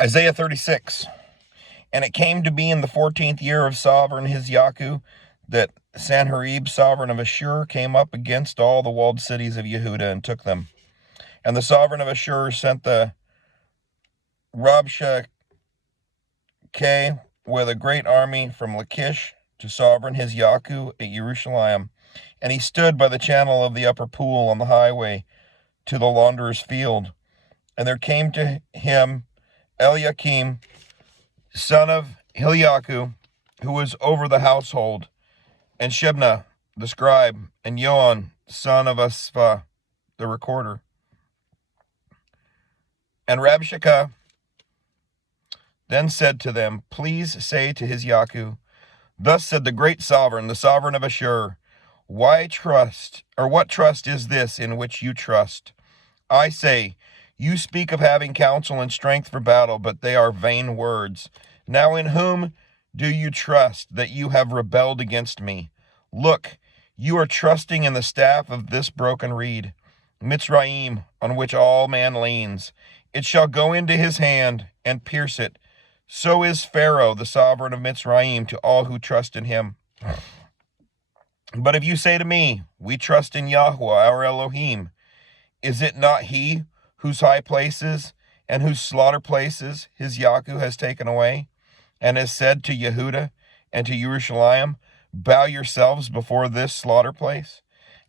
Isaiah 36. And it came to be in the 14th year of sovereign Hizkiah that Sanherib, sovereign of Ashur, came up against all the walled cities of Yehuda and took them. And the sovereign of Ashur sent the Rabshakeh with a great army from Lachish to sovereign Hizkiah at Jerusalem. And he stood by the channel of the upper pool on the highway to the launderer's field. And there came to him Eliakim, son of Hiliaku, who was over the household, and Shebna, the scribe, and Joan, son of Asaph, the recorder. And Rabshakeh then said to them, Please say to Hizkiah, Thus said the great sovereign, the sovereign of Ashur, what trust is this in which you trust? I say, you speak of having counsel and strength for battle, but they are vain words. Now in whom do you trust that you have rebelled against me? Look, you are trusting in the staff of this broken reed, Mitzrayim, on which all man leans. It shall go into his hand and pierce it. So is Pharaoh, the sovereign of Mitzrayim, to all who trust in him. But if you say to me, We trust in Yahweh, our Elohim, is it not he whose high places and whose slaughter places Hizkiah has taken away, and has said to Yehuda and to Jerusalem, Bow yourselves before this slaughter place?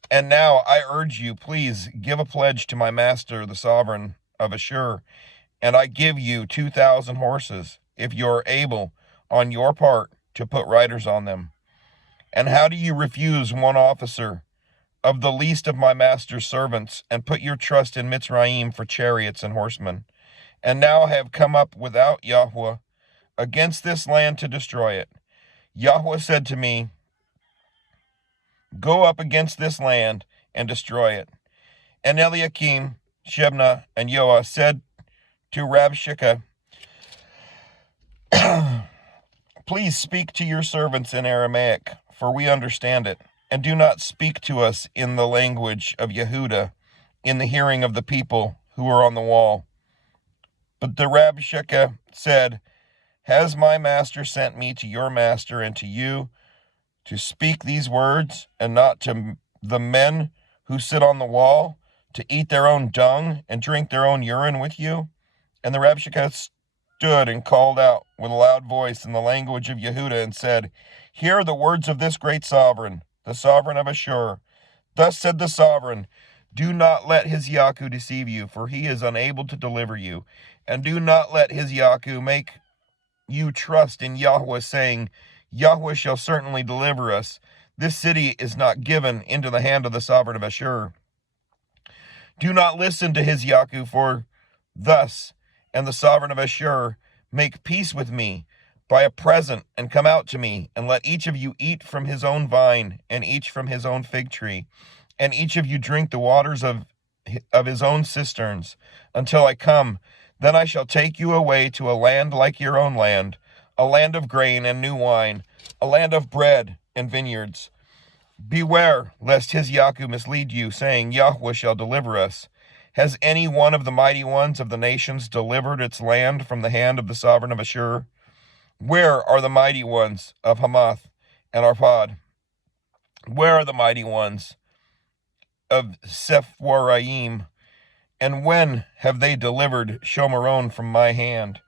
And now I urge you, please give a pledge to my master, the sovereign of Ashur, and I give you 2,000 horses, if you are able, on your part, to put riders on them. And how do you refuse one officer of the least of my master's servants, and put your trust in Mitzrayim for chariots and horsemen? And now I have come up without Yahweh against this land to destroy it. Yahweh said to me, Go up against this land and destroy it. And Eliakim, Shebna, and Joah said to Rabshakeh, Please speak to your servants in Aramaic, for we understand it, and do not speak to us in the language of Yehuda, in the hearing of the people who are on the wall. But the Rabshakeh said, Has my master sent me to your master and to you to speak these words, and not to the men who sit on the wall, to eat their own dung and drink their own urine with you? And the Rabshakeh stood and called out with a loud voice in the language of Yehuda and said, Hear the words of this great sovereign, the sovereign of Ashur. Thus said the sovereign, Do not let Hizkiah deceive you, for he is unable to deliver you. And do not let Hizkiah make you trust in Yahweh, saying, Yahweh shall certainly deliver us. This city is not given into the hand of the sovereign of Ashur. Do not listen to Hizkiah, for thus, and the sovereign of Ashur, make peace with me by a present, and come out to me, and let each of you eat from his own vine, and each from his own fig tree, and each of you drink the waters of his own cisterns, until I come. Then I shall take you away to a land like your own land, a land of grain and new wine, a land of bread and vineyards. Beware lest Hizkiah mislead you, saying, Yahweh shall deliver us. Has any one of the mighty ones of the nations delivered its land from the hand of the sovereign of Ashur? Where are the mighty ones of Hamath and Arpad? Where are the mighty ones of Sepharvaim? And when have they delivered Shomeron from my hand?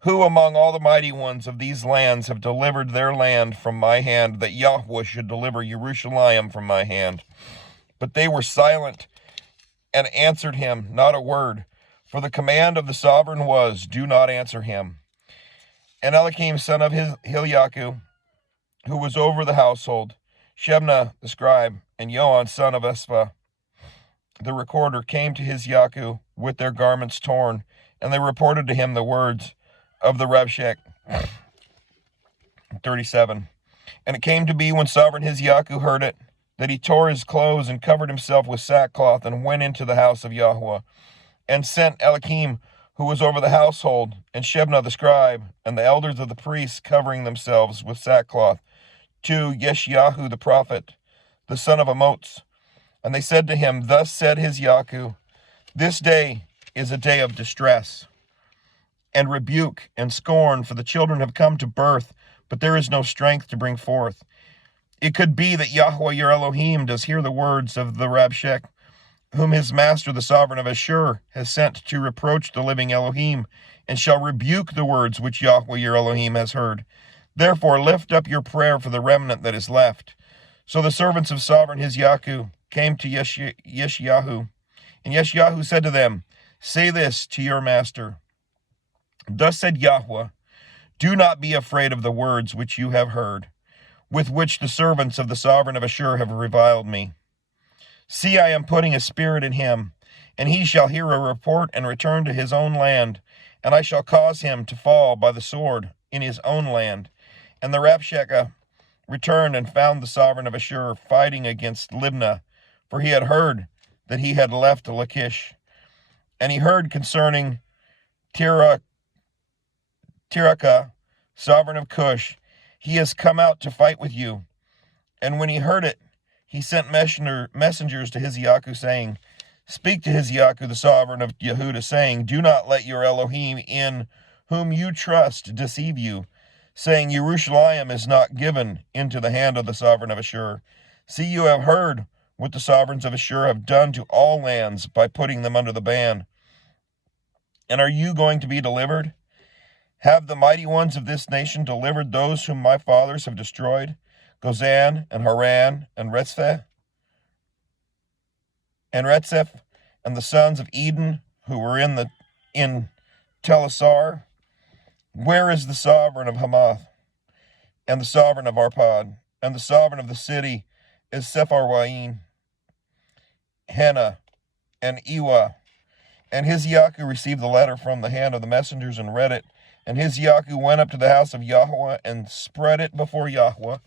Who among all the mighty ones of these lands have delivered their land from my hand, that Yahweh should deliver Jerusalem from my hand? But they were silent and answered him not a word, for the command of the sovereign was, Do not answer him. And Eliakim, son of Hiliaku, who was over the household, Shebna the scribe, and Joan, son of Asaph, the recorder, came to Hizkiah with their garments torn, and they reported to him the words of the Rabshakeh. 37. And it came to be, when sovereign Hizkiah heard it, that he tore his clothes and covered himself with sackcloth, and went into the house of Yahweh, and sent Eliakim, who was over the household, and Shebna the scribe, and the elders of the priests, covering themselves with sackcloth, to Yeshayahu the prophet, the son of Amoz. And they said to him, Thus said Hizkiah, This day is a day of distress, and rebuke and scorn, for the children have come to birth, but there is no strength to bring forth. It could be that Yahweh your Elohim does hear the words of the Rabshakeh, whom his master, the sovereign of Ashur, has sent to reproach the living Elohim, and shall rebuke the words which Yahweh your Elohim has heard. Therefore lift up your prayer for the remnant that is left. So the servants of sovereign Hizkiah came to Yeshayahu, and Yeshayahu said to them, Say this to your master. Thus said Yahweh, Do not be afraid of the words which you have heard, with which the servants of the sovereign of Ashur have reviled me. See, I am putting a spirit in him, and he shall hear a report and return to his own land, and I shall cause him to fall by the sword in his own land. And the Rabshakeh returned and found the sovereign of Ashur fighting against Libnah, for he had heard that he had left Lachish. And he heard concerning Tirhakah, sovereign of Cush, he has come out to fight with you. And when he heard it, he sent messengers to Hizkiah, saying, Speak to Hizkiah, the sovereign of Yehuda, saying, Do not let your Elohim, in whom you trust, deceive you, saying, Jerusalem is not given into the hand of the sovereign of Ashur. See, you have heard what the sovereigns of Ashur have done to all lands by putting them under the ban. And are you going to be delivered? Have the mighty ones of this nation delivered those whom my fathers have destroyed, Gozan and Haran and Retzeph, and the sons of Eden who were in Telasar? Where is the sovereign of Hamath, and the sovereign of Arpad, and the sovereign of the city is Sepharwaim, Hena, and Ewa? And Hizkiah received the letter from the hand of the messengers and read it. And Hizkiah went up to the house of Yahweh and spread it before Yahweh.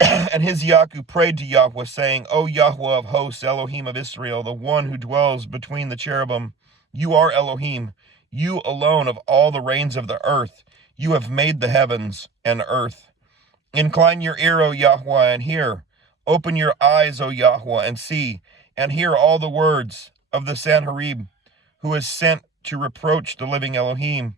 And Hizkiah prayed to Yahweh, saying, O Yahweh of hosts, Elohim of Israel, the one who dwells between the cherubim, you are Elohim, you alone of all the reigns of the earth. You have made the heavens and earth. Incline your ear, O Yahweh, and hear. Open your eyes, O Yahweh, and see, and hear all the words of the Sanherib, who is sent to reproach the living Elohim.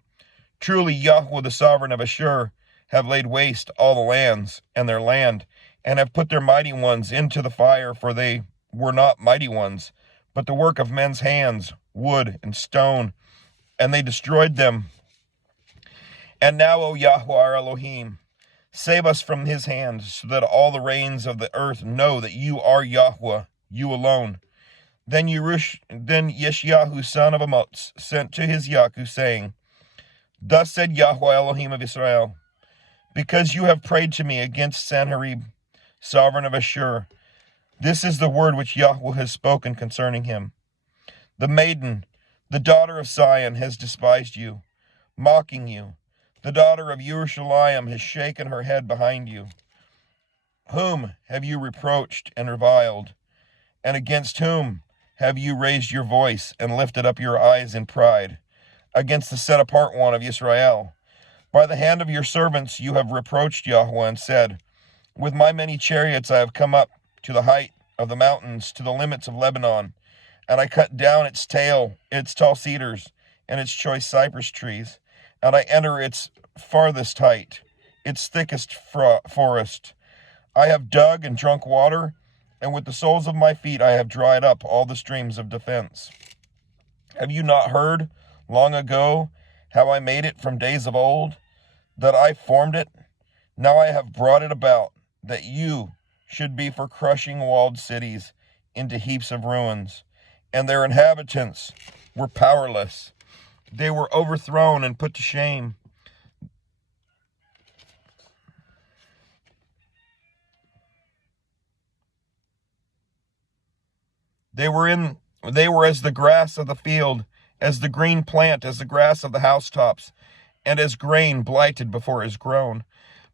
Truly Yahweh, the sovereign of Ashur, have laid waste all the lands and their land, and have put their mighty ones into the fire, for they were not mighty ones, but the work of men's hands, wood and stone, and they destroyed them. And now, O Yahweh our Elohim, save us from his hand, so that all the reigns of the earth know that you are Yahweh, you alone. Then Yeshayahu, son of Amoz, sent to Hizkiah, saying, Thus said Yahweh Elohim of Israel, because you have prayed to me against Sanherib, sovereign of Ashur, this is the word which Yahweh has spoken concerning him. The maiden, the daughter of Sion, has despised you, mocking you. The daughter of Jerusalem has shaken her head behind you. Whom have you reproached and reviled? And against whom have you raised your voice and lifted up your eyes in pride? Against the set-apart one of Israel. By the hand of your servants you have reproached Yahweh and said, With my many chariots I have come up to the height of the mountains, to the limits of Lebanon, and I cut down its tail, its tall cedars, and its choice cypress trees, and I enter its farthest height, its thickest forest. I have dug and drunk water, and with the soles of my feet I have dried up all the streams of defense. Have you not heard long ago how I made it from days of old, that I formed it? Now I have brought it about, that you should be for crushing walled cities into heaps of ruins, and their inhabitants were powerless. They were overthrown and put to shame. They were as the grass of the field, as the green plant, as the grass of the housetops, and as grain blighted before it is grown.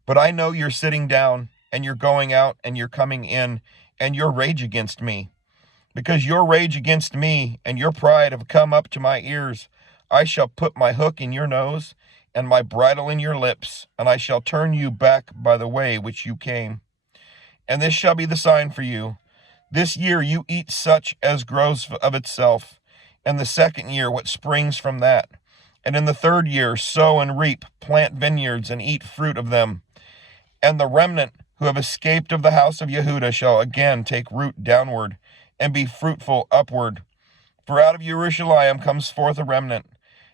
But I know you're sitting down, and you're going out, and you're coming in, and your rage against me. Because your rage against me and your pride have come up to my ears, I shall put my hook in your nose, and my bridle in your lips, and I shall turn you back by the way which you came. And this shall be the sign for you. This year you eat such as grows of itself, and the second year what springs from that. And in the 3rd year sow and reap, plant vineyards and eat fruit of them. And the remnant who have escaped of the house of Yehuda shall again take root downward, and be fruitful upward. For out of Jerusalem comes forth a remnant,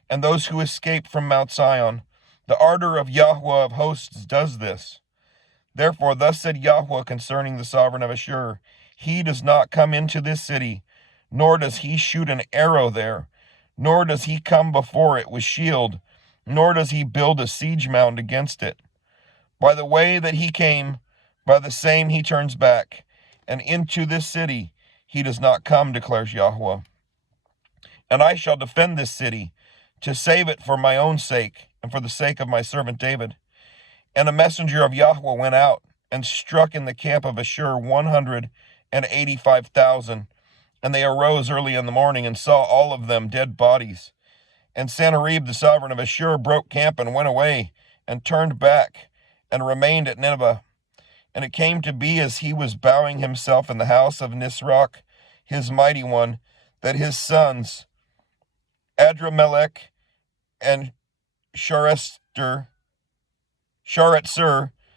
and those who escape from Mount Zion. The ardor of Yahweh of hosts does this. Therefore thus said Yahweh concerning the sovereign of Ashur, he does not come into this city, nor does he shoot an arrow there, nor does he come before it with shield, nor does he build a siege mound against it. By the way that he came, by the same he turns back, and into this city he does not come, declares Yahweh. And I shall defend this city, to save it for my own sake, and for the sake of my servant David. And a messenger of Yahweh went out, and struck in the camp of Ashur 185,000. And they arose early in the morning, and saw all of them dead bodies. And Sennacherib the sovereign of Ashur broke camp, and went away, and turned back, and remained at Nineveh. And it came to be, as he was bowing himself in the house of Nisroch, his mighty one, that his sons, Adramelech and Sharezer,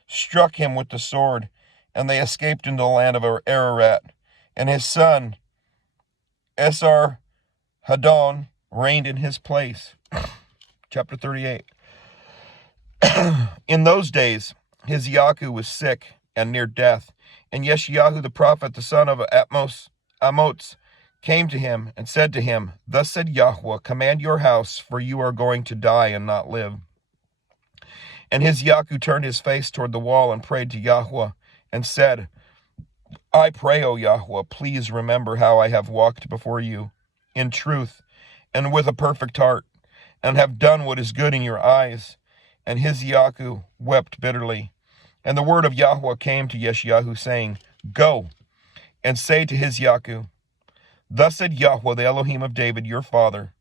struck him with the sword, and they escaped into the land of Ararat. And his son, Esar-Haddon, reigned in his place. Chapter 38. In those days, Hiziaku was sick and near death, and Yeshayahu the prophet, the son of Amoz, came to him and said to him, Thus said Yahweh, command your house, for you are going to die and not live. And Hiziaku turned his face toward the wall and prayed to Yahweh, and said, I pray, O Yahweh, please remember how I have walked before you in truth and with a perfect heart, and have done what is good in your eyes. And Hiziaku wept bitterly. And the word of Yahweh came to Yeshayahu, saying, Go and say to Hiziaku, Thus said Yahweh, the Elohim of David, your father,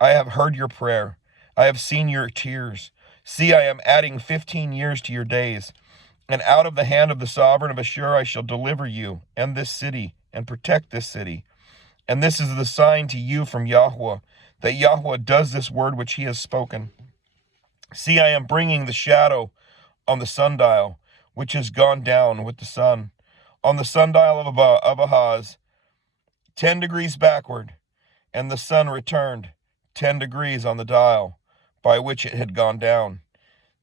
I have heard your prayer. I have seen your tears. See, I am adding 15 years to your days. And out of the hand of the sovereign of Ashur I shall deliver you and this city, and protect this city. And this is the sign to you from Yahweh, that Yahweh does this word which he has spoken. See, I am bringing the shadow on the sundial, which has gone down with the sun, on the sundial of Ahaz, 10 degrees backward, and the sun returned 10 degrees on the dial by which it had gone down.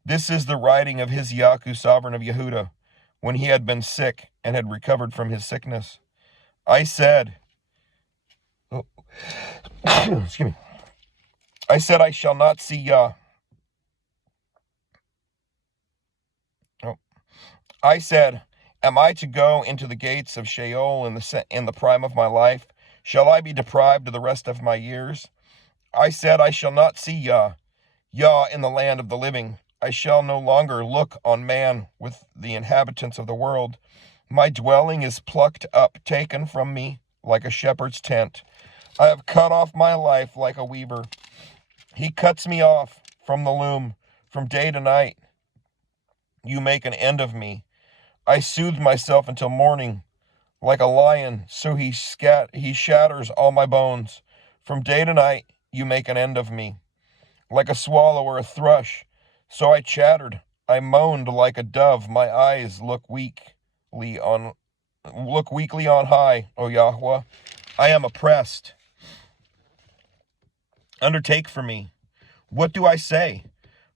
This is the writing of Hiziaku, sovereign of Yehuda, when he had been sick and had recovered from his sickness. I said, excuse me. I said, I shall not see Yah. I said, am I to go into the gates of Sheol in the prime of my life? Shall I be deprived of the rest of my years? I said, I shall not see Yah in the land of the living. I shall no longer look on man with the inhabitants of the world. My dwelling is plucked up, taken from me like a shepherd's tent. I have cut off my life like a weaver. He cuts me off from the loom, from day to night. You make an end of me. I soothe myself until morning. Like a lion, so he shatters all my bones. From day to night, you make an end of me. Like a swallow or a thrush, so I chattered. I moaned like a dove. My eyes look weakly on high, O Yahweh. I am oppressed. Undertake for me. What do I say?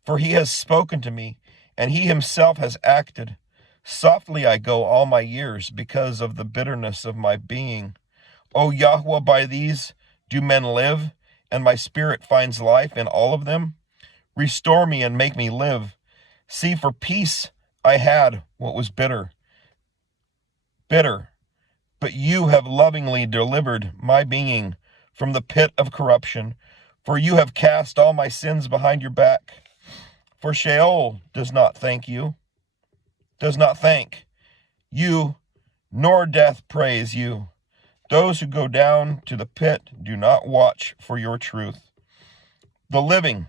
For he has spoken to me, and he himself has acted. Softly I go all my years because of the bitterness of my being. O Yahweh, by these do men live, and my spirit finds life in all of them. Restore me and make me live. See, for peace I had what was bitter. But you have lovingly delivered my being from the pit of corruption, for you have cast all my sins behind your back. For Sheol does not thank you, nor death praise you. Those who go down to the pit do not watch for your truth. The living,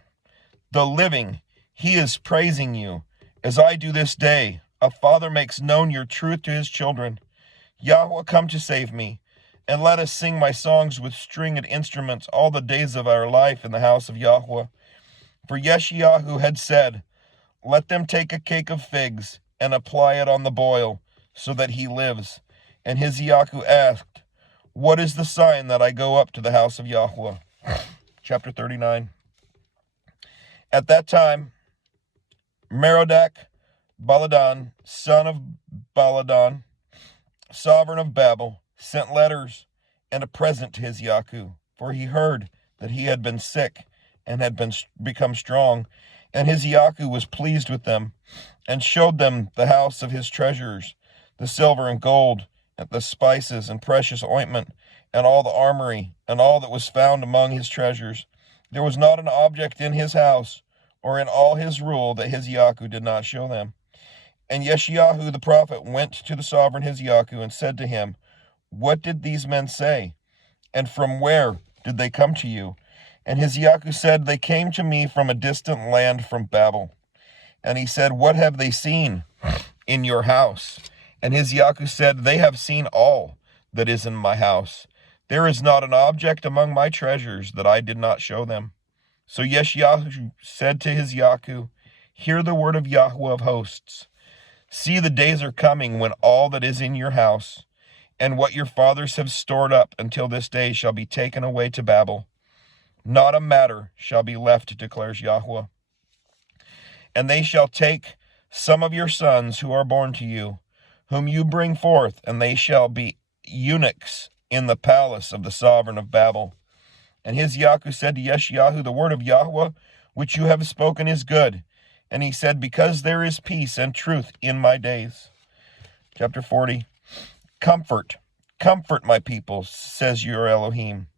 he is praising you, as I do this day. A father makes known your truth to his children. Yahweh, come to save me, and let us sing my songs with stringed instruments all the days of our life in the house of Yahweh. For Yeshayahu had said, "Let them take a cake of figs and apply it on the boil, so that he lives." And Hiziahu asked, "What is the sign that I go up to the house of Yahweh?" Chapter 39. At that time, Merodach Baladan, son of Baladan, sovereign of Babel, sent letters and a present to Hiziahu, for he heard that he had been sick and had become strong. And Hiziahu was pleased with them, and showed them the house of his treasures, the silver and gold, and the spices and precious ointment, and all the armory, and all that was found among his treasures. There was not an object in his house, or in all his rule, that Hiziahu did not show them. And Yeshayahu the prophet went to the sovereign Hiziahu and said to him, "What did these men say? And from where did they come to you?" And Hiziahu said, "They came to me from a distant land, from Babel." And he said, "What have they seen in your house?" And Hiziahu said, "They have seen all that is in my house. There is not an object among my treasures that I did not show them." So Yeshayahu said to Hiziahu, "Hear the word of Yahweh of hosts. See, the days are coming when all that is in your house, and what your fathers have stored up until this day, shall be taken away to Babel. Not a matter shall be left, declares Yahweh. And they shall take some of your sons who are born to you, whom you bring forth, and they shall be eunuchs in the palace of the sovereign of Babel." And Hiziahu said to Yeshayahu, "The word of Yahweh which you have spoken is good." And he said, "Because there is peace and truth in my days." Chapter 40. Comfort, comfort my people, says your Elohim.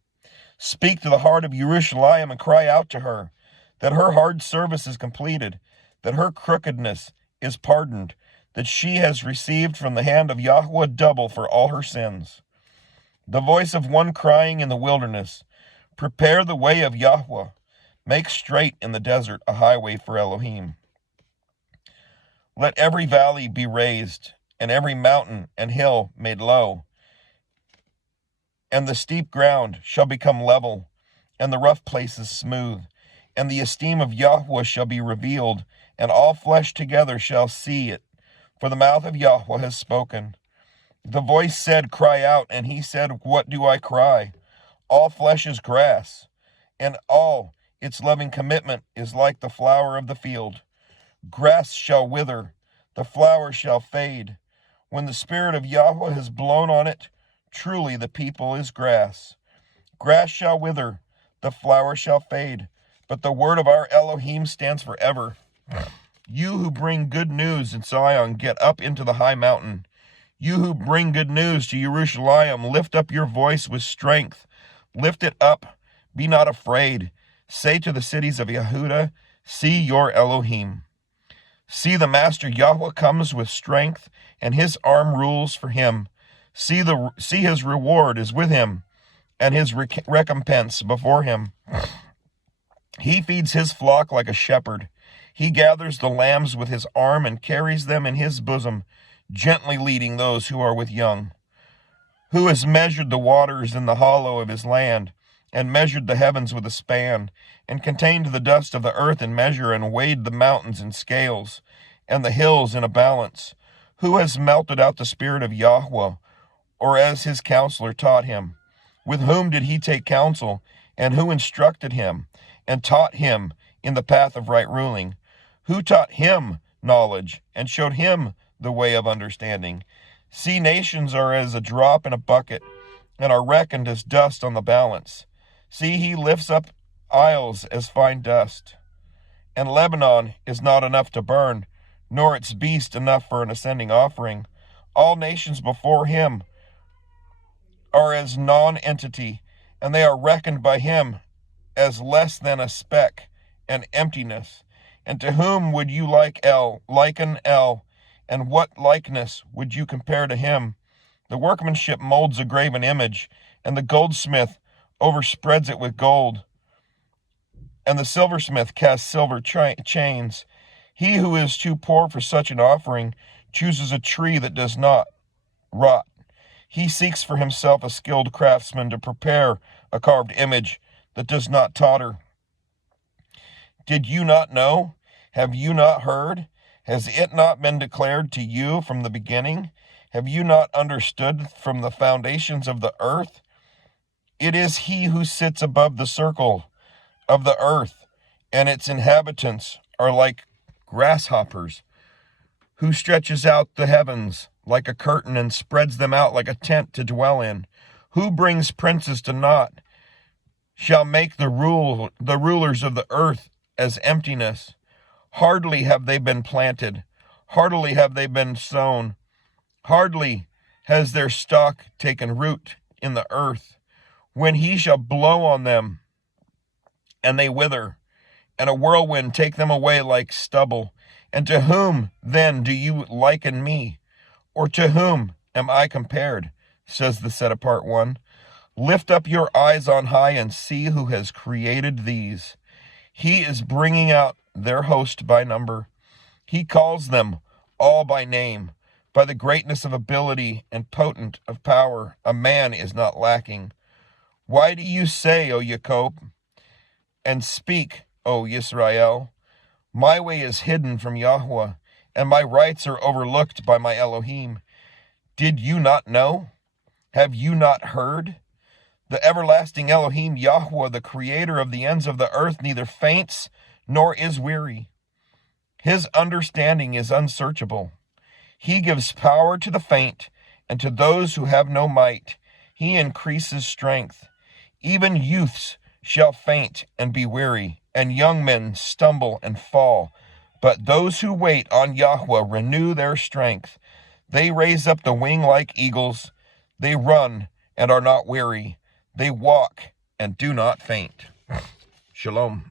Speak to the heart of Jerusalem and cry out to her, that her hard service is completed, that her crookedness is pardoned, that she has received from the hand of Yahweh double for all her sins. The voice of one crying in the wilderness, "Prepare the way of Yahweh, make straight in the desert a highway for Elohim." Let every valley be raised, and every mountain and hill made low, and the steep ground shall become level, and the rough places smooth, and the esteem of Yahweh shall be revealed, and all flesh together shall see it, for the mouth of Yahweh has spoken. The voice said, "Cry out," and he said, "What do I cry?" All flesh is grass, and all its loving commitment is like the flower of the field. Grass shall wither, the flower shall fade. When the Spirit of Yahweh has blown on it, truly the people is grass. Grass shall wither, the flower shall fade, but the word of our Elohim stands forever. You who bring good news in Zion, get up into the high mountain. You who bring good news to Jerusalem, lift up your voice with strength. Lift it up, be not afraid. Say to the cities of Yehuda, "See your Elohim." See, the Master Yahweh comes with strength, and his arm rules for him. See his reward is with him, and his recompense before him. He feeds his flock like a shepherd. He gathers the lambs with his arm and carries them in his bosom, gently leading those who are with young. Who has measured the waters in the hollow of his land, and measured the heavens with a span, and contained the dust of the earth in measure, and weighed the mountains in scales, and the hills in a balance? Who has melted out the spirit of Yahweh, or as his counselor taught him? With whom did he take counsel, and who instructed him, and taught him in the path of right ruling? Who taught him knowledge, and showed him the way of understanding? See, nations are as a drop in a bucket, and are reckoned as dust on the balance. See, he lifts up isles as fine dust. And Lebanon is not enough to burn, nor its beast enough for an ascending offering. All nations before him are as non-entity, and they are reckoned by him as less than a speck and emptiness. And to whom would you liken El, and what likeness would you compare to him? The workmanship molds a graven image, and the goldsmith overspreads it with gold, and the silversmith casts silver chains. He who is too poor for such an offering chooses a tree that does not rot. He seeks for himself a skilled craftsman to prepare a carved image that does not totter. Did you not know? Have you not heard? Has it not been declared to you from the beginning? Have you not understood from the foundations of the earth? It is he who sits above the circle of the earth, and its inhabitants are like grasshoppers, who stretches out the heavens like a curtain and spreads them out like a tent to dwell in, who brings princes to naught, shall make the rulers of the earth as emptiness. Hardly have they been planted, hardly have they been sown, hardly has their stalk taken root in the earth, when he shall blow on them, and they wither, and a whirlwind take them away like stubble. And to whom then do you liken me? Or to whom am I compared? Says the set-apart one. Lift up your eyes on high and see who has created these. He is bringing out their host by number. He calls them all by name. By the greatness of ability and potent of power, a man is not lacking. Why do you say, O Jacob, and speak, O Israel? My way is hidden from Yahweh, and my rights are overlooked by my Elohim. Did you not know? Have you not heard? The everlasting Elohim Yahweh, the creator of the ends of the earth, neither faints nor is weary. His understanding is unsearchable. He gives power to the faint, and to those who have no might, he increases strength. Even youths shall faint and be weary, and young men stumble and fall. But those who wait on Yahweh renew their strength. They raise up the wing like eagles. They run and are not weary. They walk and do not faint. Shalom.